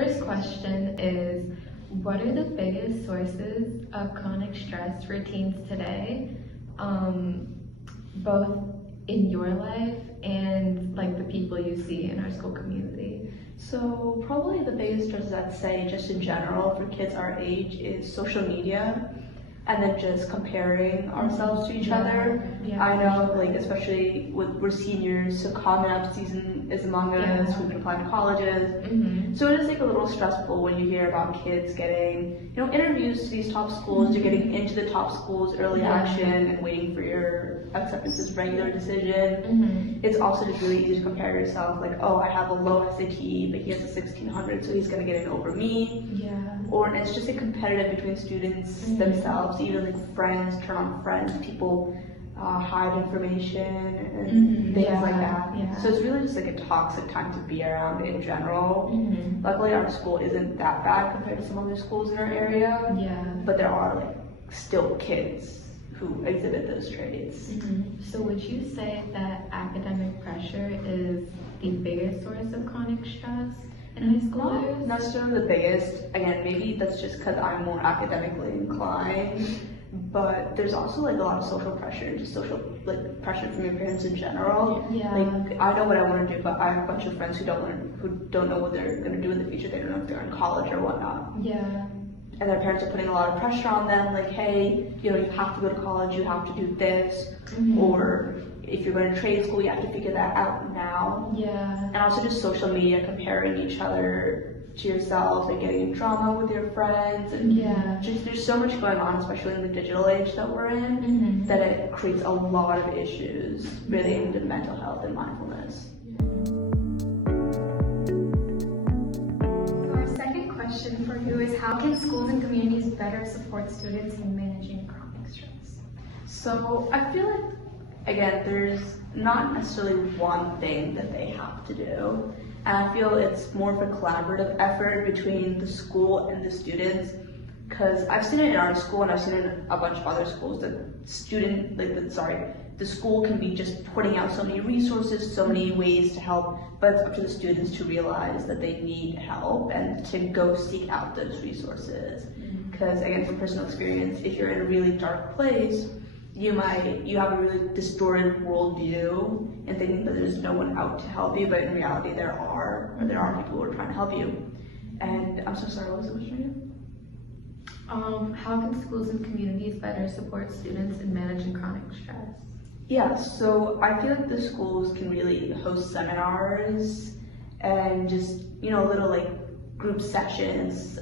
first question is, what are the biggest sources of chronic stress for teens today, both in your life and like the people you see in our school community? So probably the biggest stress, I'd say, just in general for kids our age is social media, and then just comparing ourselves to each other. Yeah. I know, like, especially we're seniors, so Common Up season is among us, we've been applying to colleges. So it is like a little stressful when you hear about kids getting, interviews to these top schools, to getting into the top schools, early action, and waiting for your acceptance's regular decision. It's also just really easy to compare yourself, like, oh, I have a low SAT, but he has a 1600, so he's gonna get in over me. Or it's just a competitive between students themselves, even like friends turn on friends, people hide information and things like that. So it's really just like a toxic time to be around in general. Luckily our school isn't that bad compared to some other schools in our area, but there are like still kids who exhibit those traits. So would you say that academic pressure is the biggest source of chronic stress in high schoolers? Not necessarily the biggest. Again, maybe that's just because I'm more academically inclined. But there's also like a lot of social pressure, just social like pressure from your parents in general. Like I know what I want to do, but I have a bunch of friends who don't know what they're going to do in the future. They don't know if they're in college or whatnot. And their parents are putting a lot of pressure on them, like, hey, you have to go to college, you have to do this, or if you're going to trade school, you have to figure that out now. And also just social media, comparing each other to yourselves and getting in drama with your friends, and just there's so much going on, especially in the digital age that we're in, that it creates a lot of issues relating to mental health and mindfulness. So our second question for you is, how can schools and communities better support students in managing chronic stress? So I feel like, again, there's not necessarily one thing that they have to do. And I feel it's more of a collaborative effort between the school and the students, because I've seen it in our school and I've seen it in a bunch of other schools that the school can be just putting out so many resources, so many ways to help, but it's up to the students to realize that they need help and to go seek out those resources. Because again, from personal experience, if you're in a really dark place, you have a really distorted worldview and thinking that there's no one out to help you, but in reality there are people who are trying to help you. And I'm so sorry, what was the question again? How can schools and communities better support students in managing chronic stress? Yeah, so I feel like the schools can really host seminars and just, little like group sessions.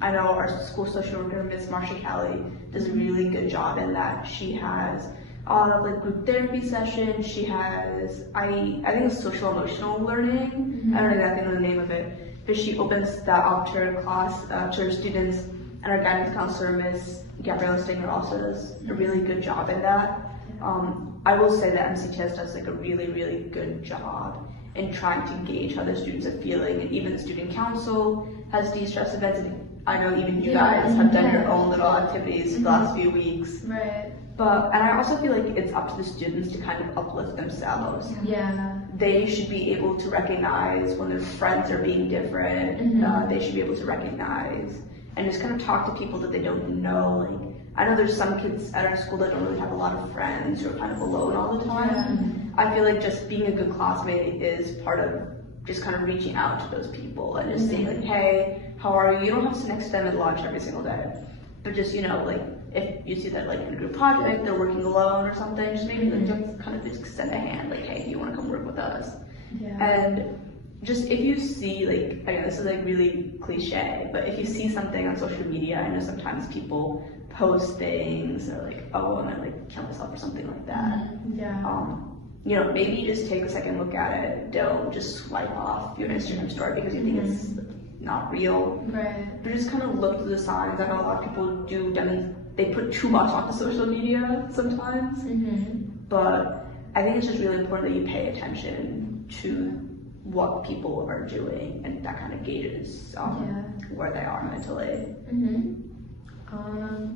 I know our school social worker, Miss Marsha Kelly, does a really good job in that. She has a lot of like group therapy sessions. She has, I think it's social emotional learning. I don't exactly know the name of it, but she opens that up to her class, to her students, and our guidance counselor, Miss Gabriella Stinger, also does a really good job in that. I will say that MCTS does like a really, really good job in trying to gauge how the students are feeling, and even the student council has de-stress events, and I know even you guys have done your own little activities the last few weeks. And I also feel like it's up to the students to kind of uplift themselves. They should be able to recognize when their friends are being different. They should be able to recognize and just kind of talk to people that they don't know. Like, I know there's some kids at our school that don't really have a lot of friends who are kind of alone all the time. I feel like just being a good classmate is part of just kind of reaching out to those people and just saying like, hey, how are you? You don't have to sit next to them at lunch every single day, but just, like if you see that like in a group project, they're working alone or something, just maybe like just kind of just extend a hand, like, hey, do you want to come work with us? And just if you see, like, again, this is like really cliche, but if you see something on social media, I know sometimes people post things or like, oh, I'm gonna like kill myself or something like that. Maybe just take a second look at it. Don't just swipe off your Instagram story because you think it's not real. But just kind of look through the signs. I know a lot of people they put too much onto social media sometimes. But I think it's just really important that you pay attention to what people are doing, and that kind of gauges where they are mentally.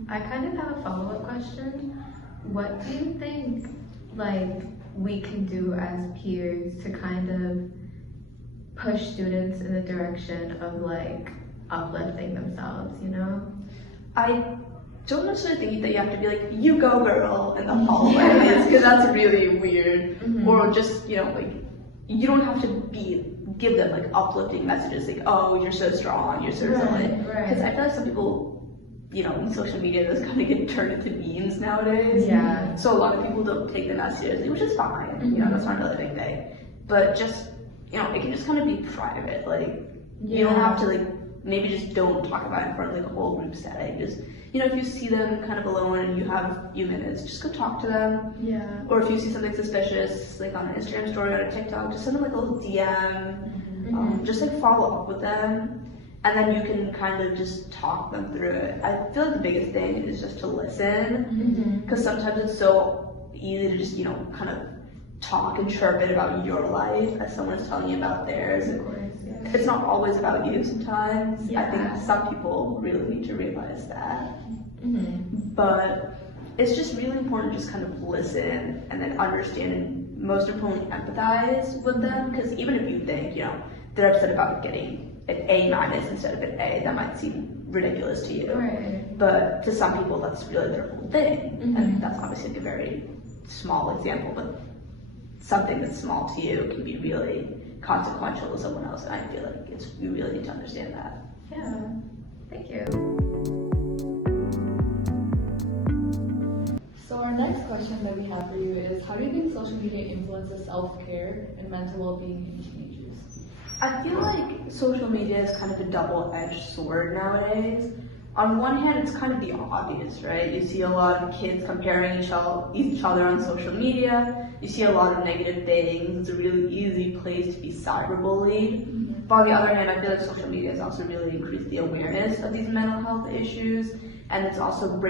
I kind of have a follow-up question. What do you think, like, we can do as peers to kind of, push students in the direction of like uplifting themselves, you know? I don't necessarily think that you have to be like, you go girl in the hallways, because that's really weird. Or just, like, you don't have to give them like uplifting messages like, oh, you're so strong, you're so resilient. Because I feel like some people, in social media, those kind of get turned into memes nowadays. Yeah. So a lot of people don't take them as seriously, which is fine. That's not another big thing. But just, it can just kind of be private. Like, you don't have to like, maybe just don't talk about it in front of like a whole group setting. Just, if you see them kind of alone and you have a few minutes, just go talk to them. Yeah. Or if you see something suspicious, like on an Instagram story or a TikTok, just send them like a little DM. Just like follow up with them. And then you can kind of just talk them through it. I feel like the biggest thing is just to listen. Because sometimes it's so easy to just, kind of talk and chirp it about your life as someone's telling you about theirs. Of course, yeah. It's not always about you sometimes. Yeah. I think some people really need to realize that. But it's just really important to just kind of listen and then understand and most importantly empathize with them. Because even if you think, they're upset about getting an A- instead of an A, that might seem ridiculous to you. Right. But to some people, that's really their whole thing. And that's obviously a very small example, but something that's small to you can be really consequential to someone else. And I feel like you really need to understand that. Yeah. Thank you. So our next question that we have for you is, how do you think social media influences self-care and mental well-being in teenagers? I feel like social media is kind of a double-edged sword nowadays. On one hand, it's kind of the obvious, right? You see a lot of kids comparing each other on social media. You see a lot of negative things. It's a really easy place to be cyberbullied. But on the other hand, I feel like social media has also really increased the awareness of these mental health issues, and it's also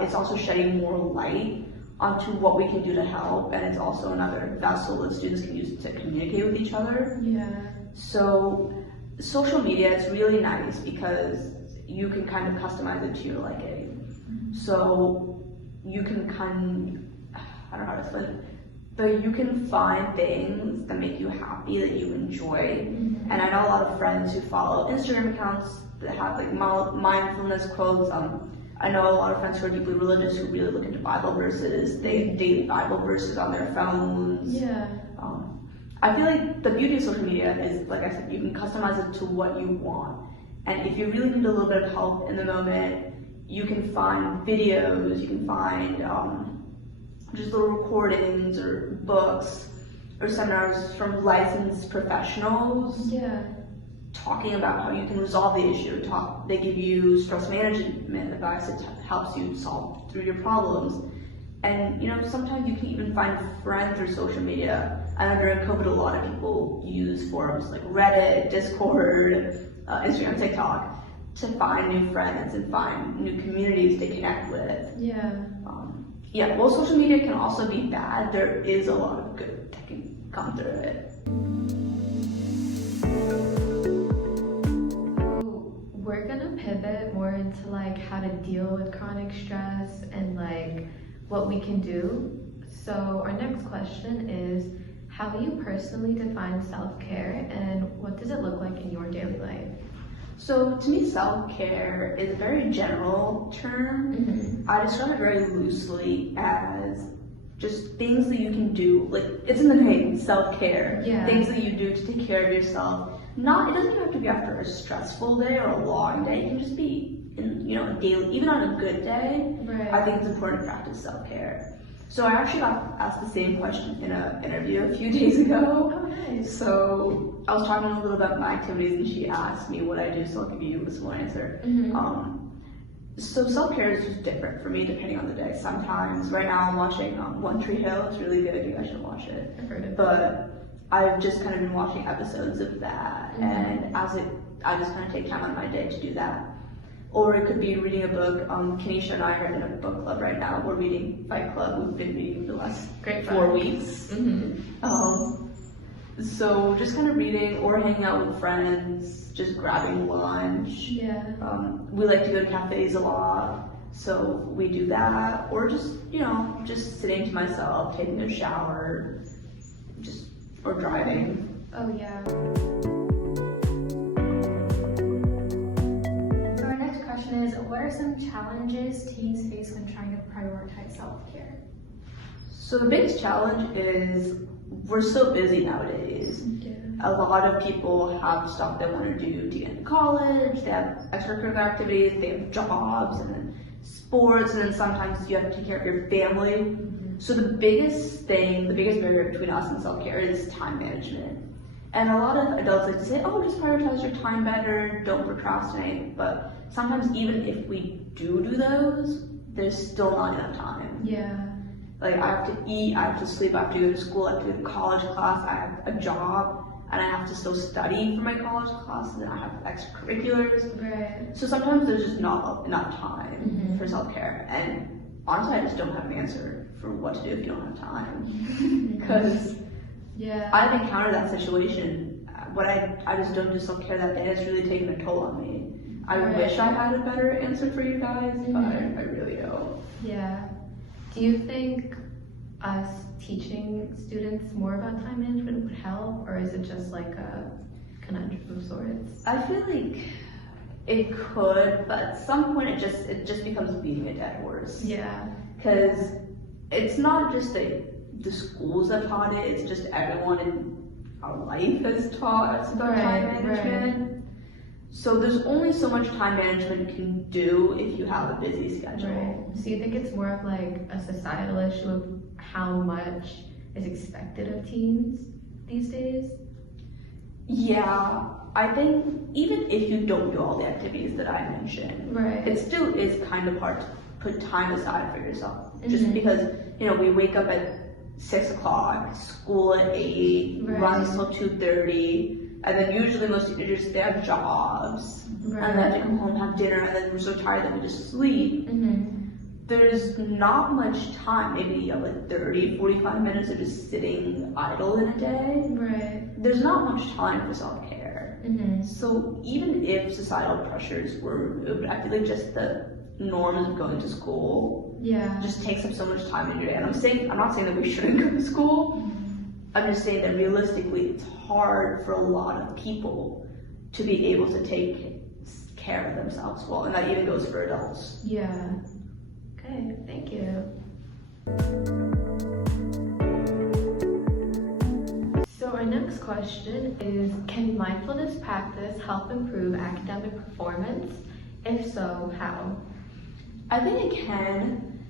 it's also shedding more light onto what we can do to help, and it's also another vessel that students can use to communicate with each other. Yeah. So social media is really nice because you can kind of customize it to your liking. So you can I don't know how to explain it, but you can find things that make you happy, that you enjoy. And I know a lot of friends who follow Instagram accounts that have like mindfulness quotes. I know a lot of friends who are deeply religious who really look into Bible verses. They have daily Bible verses on their phones. Yeah. I feel like the beauty of social media is, like I said, you can customize it to what you want. And if you really need a little bit of help in the moment, you can find videos, you can find just little recordings or books or seminars from licensed professionals. Yeah. Talking about how you can resolve the issue. They give you stress management advice that helps you solve through your problems. And sometimes you can even find friends through social media. I know during COVID, a lot of people use forums like Reddit, Discord, Instagram, TikTok to find new friends and find new communities to connect with. Yeah. Well, social media can also be bad. There is a lot of good that can come through it. We're gonna pivot more into like how to deal with chronic stress and like what we can do. So our next question is, how do you personally define self-care and what does it look like in your daily life? So to me, self-care is a very general term. I describe it very loosely as just things that you can do, like it's in the name, self-care. Yeah. Things that you do to take care of yourself. It doesn't even have to be after a stressful day or a long day. It can just be in, a daily, even on a good day. Right. I think it's important to practice self-care. So I actually got asked the same question in an interview a few days ago. Oh, nice. So I was talking a little about my activities and she asked me what I do, so I'll give you a small answer. So self-care is just different for me depending on the day. Sometimes, right now I'm watching One Tree Hill. It's really good. You guys should watch it. I've heard of it. But I've just kind of been watching episodes of that, and I just kind of take time out of my day to do that. Or it could be reading a book. Kenisha and I are in a book club right now. We're reading Fight Club. We've been reading for the last 4 weeks. So just kind of reading or hanging out with friends, just grabbing lunch. Yeah. We like to go to cafes a lot, so we do that. Or just, just sitting to myself, taking a shower, or driving. Oh yeah. So our next question is, what are some challenges teens face when trying to prioritize self-care? So the biggest challenge is we're so busy nowadays. Yeah. A lot of people have stuff they want to do to get into college, they have extracurricular activities, they have jobs, and then sports, and then sometimes you have to take care of your family. So the biggest barrier between us and self-care is time management. And a lot of adults like to say, oh, just prioritize your time better, don't procrastinate. But sometimes even if we do those, there's still not enough time. Yeah. Like I have to eat, I have to sleep, I have to go to school, I have to go to college class, I have a job, and I have to still study for my college class, and then I have extracurriculars. Right. So sometimes there's just not enough time for self-care. And honestly, I just don't have an answer for what to do if you don't have time. Because Yeah. I've encountered that situation. What I just don't do self-care that day. It's really taken a toll on me. I wish I had a better answer for you guys, but I really don't. Yeah. Do you think us teaching students more about time management would help, or is it just like a conundrum of sorts? I feel like it could, but at some point it just becomes beating a dead horse. Yeah. Because it's not just the schools that taught it, it's just everyone in our life has taught us about time management. So there's only so much time management can do if you have a busy schedule. Right. So you think it's more of like a societal issue of how much is expected of teens these days? Yeah, I think even if you don't do all the activities that I mentioned, Right. it still is kind of hard to put time aside for yourself. Just because, we wake up at 6 o'clock, school at 8, runs till 2:30, and then usually most teenagers, they have jobs, and then they come home, have dinner, and then we're so tired that we just sleep. There's not much time, maybe like 30, 45 minutes of just sitting idle in a day. Right. There's not much time for self-care. So even if societal pressures were removed, I feel like just the norms of going to school just takes up so much time in your day. And I'm not saying that we shouldn't go to school. I'm just saying that realistically, it's hard for a lot of people to be able to take care of themselves well, and that even goes for adults. Yeah. Okay, thank you. So our next question is, can mindfulness practice help improve academic performance? If so, how? I think it can.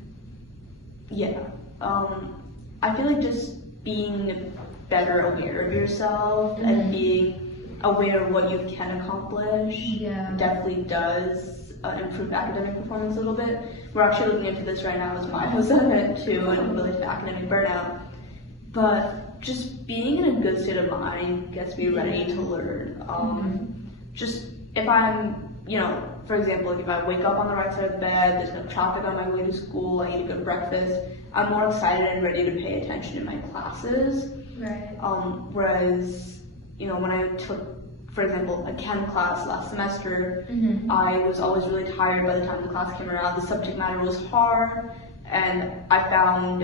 Yeah. I feel like just being better aware of yourself and being aware of what you can accomplish definitely does improve academic performance a little bit. We're actually looking into this right now as my assignment too, and related to academic burnout. But just being in a good state of mind gets me ready to learn. Just if I'm, for example, like if I wake up on the right side of the bed, there's no traffic on my way to school, I eat a good breakfast, I'm more excited and ready to pay attention in my classes. Right. Whereas, when I took, for example, a chem class last semester, I was always really tired by the time the class came around. The subject matter was hard, and I found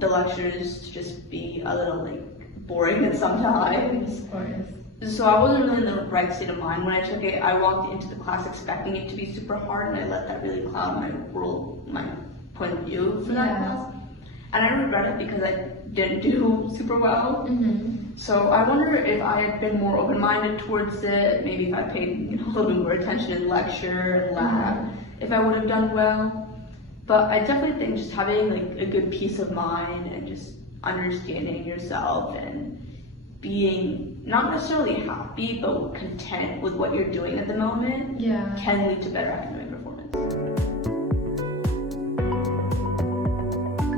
the lectures to just be a little boring at some times. So I wasn't really in the right state of mind when I took it. I walked into the class expecting it to be super hard, and I let that really cloud my point of view for that class. And I regret it because I didn't do super well. So I wonder if I had been more open-minded towards it, maybe if I paid a little bit more attention in lecture and lab, if I would have done well. But I definitely think just having a good peace of mind and just understanding yourself and being not necessarily happy but content with what you're doing at the moment can lead to better academic performance.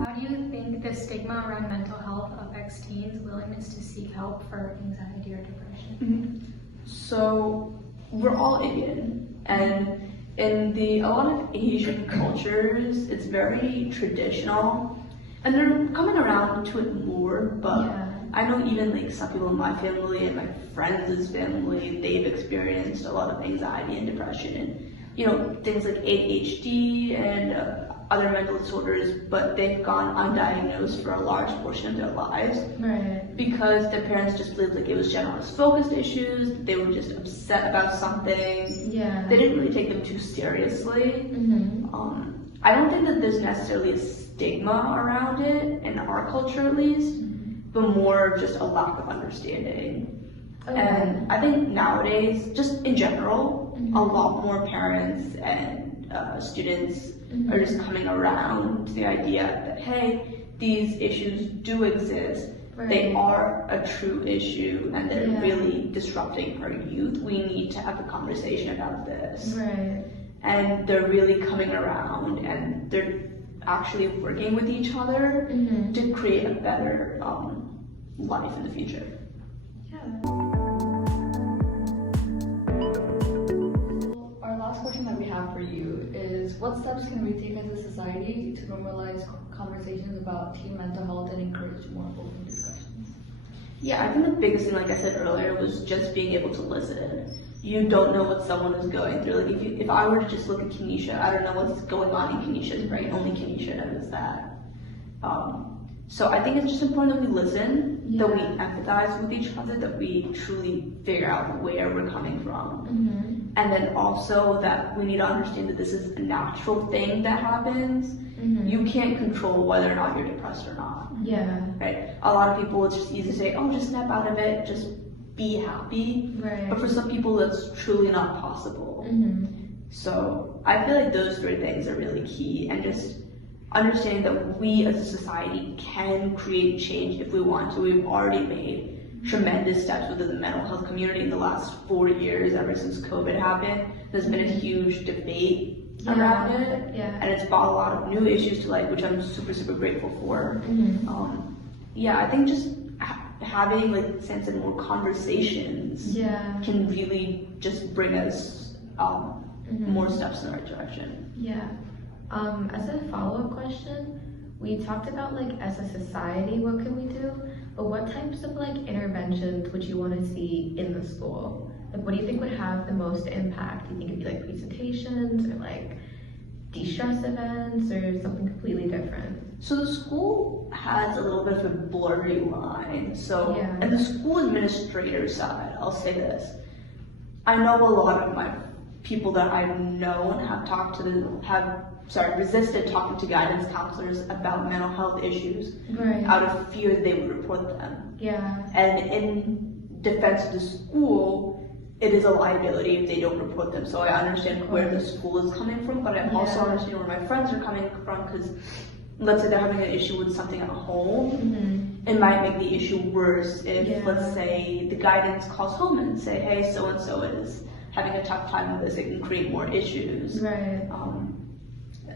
How do you think the stigma around mental health affects teens' willingness to seek help for anxiety or depression? So we're all Indian, and in a lot of Asian cultures, it's very traditional, and they're coming around to it more, but I know even some people in my family and my friends' family, they've experienced a lot of anxiety and depression, and things like ADHD and other mental disorders, but they've gone undiagnosed for a large portion of their lives. Right. Because their parents just believed like it was generalized focused issues, that they were just upset about something. Yeah. They didn't really take them too seriously. I don't think that there's necessarily a stigma around it, in our culture at least, but more just a lack of understanding. Okay. And I think nowadays, just in general, a lot more parents and students are just coming around to the idea that, hey, these issues do exist. Right. They are a true issue and they're really disrupting our youth. We need to have a conversation about this. Right. And they're really coming around and they're actually working with each other to create a better life in the future. Our last question that we have for you is, what steps can we take as a society to normalize conversations about teen mental health and encourage more open discussions? Yeah, I think the biggest thing, like I said earlier, was just being able to listen. You don't know what someone is going through. Like if I were to just look at Kenesha, I don't know what's going on in Kenesha's brain. Only Kenesha knows that. So I think it's just important that we listen, that we empathize with each other, that we truly figure out where we're coming from. And then also that we need to understand that this is a natural thing that happens. You can't control whether or not you're depressed or not. Yeah. Right? A lot of people, it's just easy to say, oh, just snap out of it, just be happy. Right. But for some people, that's truly not possible. So I feel like those three things are really key, and just understanding that we as a society can create change if we want to. We've already made tremendous steps within the mental health community in the last 4 years, ever since COVID happened. There's been a huge debate around it, and it's brought a lot of new issues to light, which I'm super, super grateful for. I think just having like sense and more conversations can really just bring us more steps in the right direction. Yeah. As a follow-up question, we talked about like as a society, what can we do? But what types of like interventions would you want to see in the school? Like, what do you think would have the most impact? Do you think it'd be like presentations or like de-stress events or something completely different? So the school has a little bit of a blurry line. So, and the school administrator side, I'll say this. I know a lot of my people that I've known have resisted talking to guidance counselors about mental health issues out of fear they would report them. And in defense of the school, it is a liability if they don't report them. So I understand where the school is coming from, but I also understand where my friends are coming from, because let's say they're having an issue with something at home, it might make the issue worse if, let's say, the guidance calls home and say, hey, so-and-so is having a tough time with this, it can create more issues.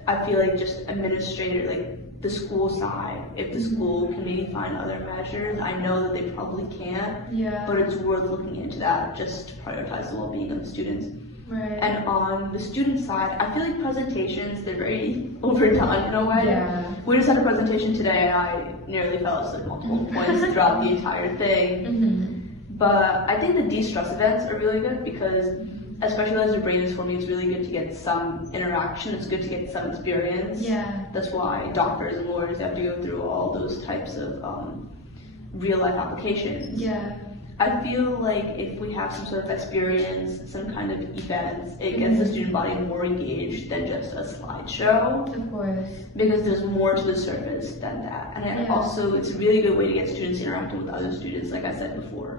I feel like just administrator, like the school side, if the school can maybe find other measures, I know that they probably can't, but it's worth looking into that just to prioritize the well-being of the students. And on the student side, I feel like presentations, they're very overdone in a way. We just had a presentation today and I nearly fell asleep multiple points throughout the entire thing. But I think the de-stress events are really good, because especially as your brain is forming, it's really good to get some interaction. It's good to get some experience. That's why doctors and lawyers have to go through all those types of real life applications. I feel like if we have some sort of experience, some kind of events, it gets the student body more engaged than just a slideshow. Of course. Because there's more to the surface than that. And also, it's a really good way to get students interacting with other students, like I said before.